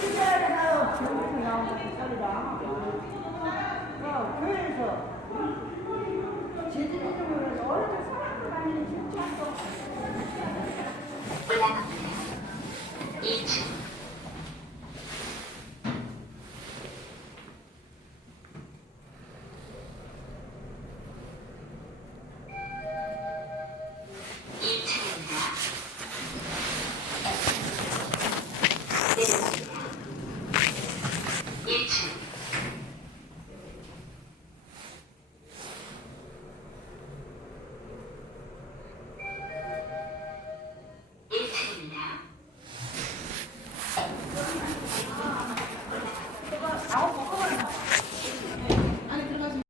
시장에서 전국이 나오는 소리다. 교회에서 제주 이름으로 어른들 사람들 다니는 진짜 또 올라갑니다. 2층